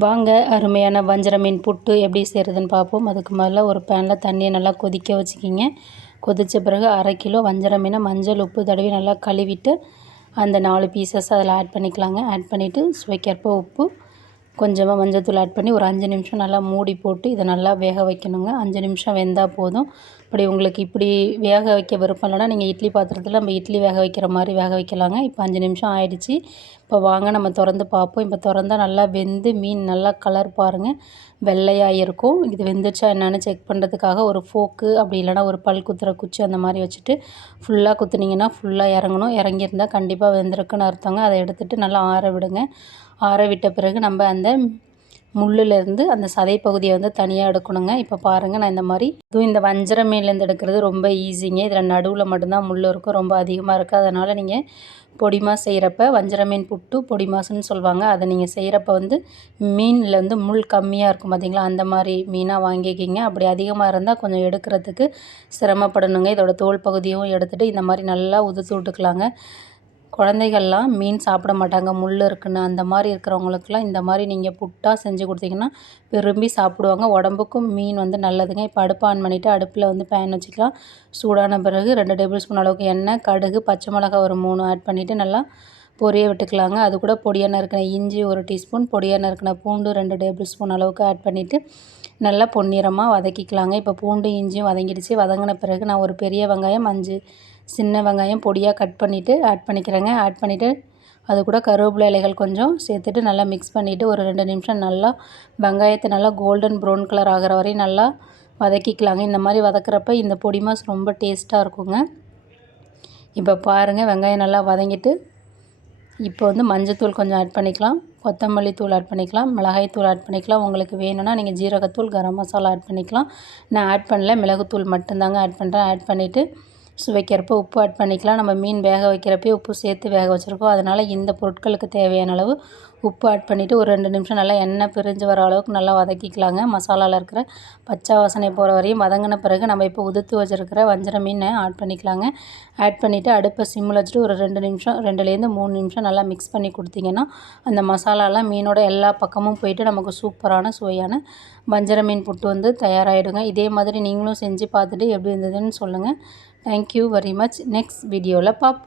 வாங்க அருமையான வஞ்சர மீன் புட்டு எப்படி செய்கிறதுன்னு பார்ப்போம். அதுக்கு முதல்ல ஒரு பேனில் தண்ணியை நல்லா கொதிக்க வச்சுக்கிங்க. கொதித்த பிறகு அரை கிலோ வஞ்சர மீனை மஞ்சள் உப்பு தடவி நல்லா கழுவிட்டு அந்த நாலு பீசஸ் அதில் ஆட் பண்ணிக்கலாங்க. ஆட் பண்ணிவிட்டு சுவைக்கேற்ப உப்பு கொஞ்சமாக மஞ்சத்தூள் ஆட் பண்ணி ஒரு அஞ்சு நிமிஷம் நல்லா மூடி போட்டு இதை நல்லா வேக வைக்கணுங்க. அஞ்சு நிமிஷம் வெந்தால் போதும். இப்படி உங்களுக்கு இப்படி வேக வைக்க விருப்பம் இல்லைனா நீங்கள் இட்லி பாத்திரத்தில் நம்ம இட்லி வேக வைக்கிற மாதிரி வேக வைக்கலாங்க. இப்போ அஞ்சு நிமிஷம் ஆயிடுச்சு. இப்போ வாங்க நம்ம திறந்து பார்ப்போம். இப்போ திறந்தால் நல்லா வெந்து மீன் நல்லா கலர் பாருங்கள் வெள்ளையாக இருக்கும். இது வெந்துச்சா என்னென்னு செக் பண்ணுறதுக்காக ஒரு ஃபோக்கு அப்படி இல்லைனா ஒரு பல் குத்துற குச்சி அந்த மாதிரி வச்சுட்டு ஃபுல்லாக குத்துனீங்கன்னா ஃபுல்லாக இறங்கணும். இறங்கியிருந்தால் கண்டிப்பாக வெந்திருக்குன்னு அர்த்தங்க. அதை எடுத்துகிட்டு நல்லா ஆற விடுங்க. ஆற விட்ட பிறகு நம்ம அந்த முள்ளுலேருந்து அந்த சதை பகுதியை வந்து தனியாக எடுக்கணுங்க. இப்போ பாருங்கள் நான் இந்த மாதிரி இதுவும் இந்த வஞ்சர மீன்லேருந்து எடுக்கிறது ரொம்ப ஈஸிங்க. இதில் நடுவில் மட்டும்தான் முள் இருக்கும் ரொம்ப அதிகமாக இருக்குது. அதனால் நீங்கள் பொடிமா செய்கிறப்ப வஞ்சர மீன் புட்டு பொடிமாசுன்னு சொல்லுவாங்க. அதை நீங்கள் செய்கிறப்ப வந்து மீனில் வந்து முள் கம்மியாக இருக்கும் பார்த்திங்களா அந்த மாதிரி மீனாக வாங்கிக்கிங்க. அப்படி அதிகமாக இருந்தால் கொஞ்சம் எடுக்கிறதுக்கு சிரமப்படணுங்க. இதோட தோல் பகுதியும் எடுத்துகிட்டு இந்த மாதிரி நல்லா உதுத்து விட்டுக்கலாங்க. குழந்தைகள்லாம் மீன் சாப்பிட மாட்டாங்க. முள் இருக்குன்னு அந்த மாதிரி இருக்கிறவங்களுக்குலாம் இந்த மாதிரி நீங்கள் புட்டாக செஞ்சு கொடுத்தீங்கன்னா விரும்பி சாப்பிடுவாங்க. உடம்புக்கும் மீன் வந்து நல்லதுங்க. இப்போ அடுப்பு ஆன் பண்ணிவிட்டு அடுப்பில் வந்து பேன் வச்சுக்கலாம். சூடான பிறகு ரெண்டு டேபிள் ஸ்பூன் அளவுக்கு எண்ணெய் கடுகு பச்சை மிளகா ஒரு மூணு ஆட் பண்ணிவிட்டு நல்லா பொரிய விட்டுக்கலாங்க. அது கூட பொடியாக நறுக்கின இஞ்சி ஒரு டீஸ்பூன் பொடியாக நறுக்கின பூண்டு ரெண்டு டேபிள் ஸ்பூன் அளவுக்கு ஆட் பண்ணிவிட்டு நல்லா பொன்னிறமாக வதக்கிக்கலாங்க. இப்போ பூண்டு இஞ்சியும் வதங்கிடுச்சு. வதங்கின பிறகு நான் ஒரு பெரிய வெங்காயம் அஞ்சு சின்ன வெங்காயம் பொடியாக கட் பண்ணிவிட்டு ஆட் பண்ணிக்கிறேங்க. ஆட் பண்ணிவிட்டு அது கூட கருவேப்பிலை இலைகள் கொஞ்சம் சேர்த்துட்டு நல்லா மிக்ஸ் பண்ணிவிட்டு ஒரு ரெண்டு நிமிஷம் நல்லா வெங்காயத்தை நல்லா கோல்டன் ப்ரௌன் கலர் ஆகிற வரையும் நல்லா வதக்கிக்கலாங்க. இந்த மாதிரி வதக்குறப்ப இந்த பொடி மாஸ் ரொம்ப டேஸ்ட்டாக இருக்குங்க. இப்போ பாருங்கள் வெங்காயம் நல்லா வதங்கிட்டு இப்போ வந்து மஞ்சத்தூள் கொஞ்சம் ஆட் பண்ணிக்கலாம். கொத்தமல்லி தூள் ஆட் பண்ணிக்கலாம். மிளகாய் தூள் ஆட் பண்ணிக்கலாம். உங்களுக்கு வேணும்னா நீங்கள் ஜீரகத்தூள் கரம் மசாலா ஆட் பண்ணிக்கலாம். நான் ஆட் பண்ணல மிளகுத்தூள் மட்டும்தாங்க ஆட் பண்ணுறேன் ஆட் பண்ணிவிட்டு சுவைக்கிறப்போ உப்பு ஆட் பண்ணிக்கலாம். நம்ம மீன் வேக வைக்கிறப்பே உப்பு சேர்த்து வேக வச்சுருக்கோம். அதனால் இந்த பொருட்களுக்கு தேவையான அளவு உப்பு ஆட் பண்ணிவிட்டு ஒரு ரெண்டு நிமிஷம் நல்லா எண்ணெய் பிரிஞ்சு வர அளவுக்கு நல்லா வதக்கிக்கலாங்க. மசாலாவில் இருக்கிற பச்சை வாசனை போகிற வரையும் வதங்கின பிறகு நம்ம இப்போ உதுத்து வச்சுருக்கிற வஞ்சிர மீனை ஆட் பண்ணிக்கலாங்க. ஆட் பண்ணிவிட்டு அடுப்பை சிம்மில் வச்சுட்டு ஒரு ரெண்டு நிமிஷம் ரெண்டுலேருந்து மூணு நிமிஷம் நல்லா மிக்ஸ் பண்ணி கொடுத்தீங்கன்னா அந்த மசாலாலாம் மீனோட எல்லா பக்கமும் போயிட்டு நமக்கு சூப்பரான சுவையான வஞ்சர மீன் புட்டு வந்து தயாராகிடுங்க இதே மாதிரி நீங்களும் செஞ்சு பார்த்துட்டு எப்படி இருந்ததுன்னு சொல்லுங்கள் thank you very much next வீடியோவில் பாப்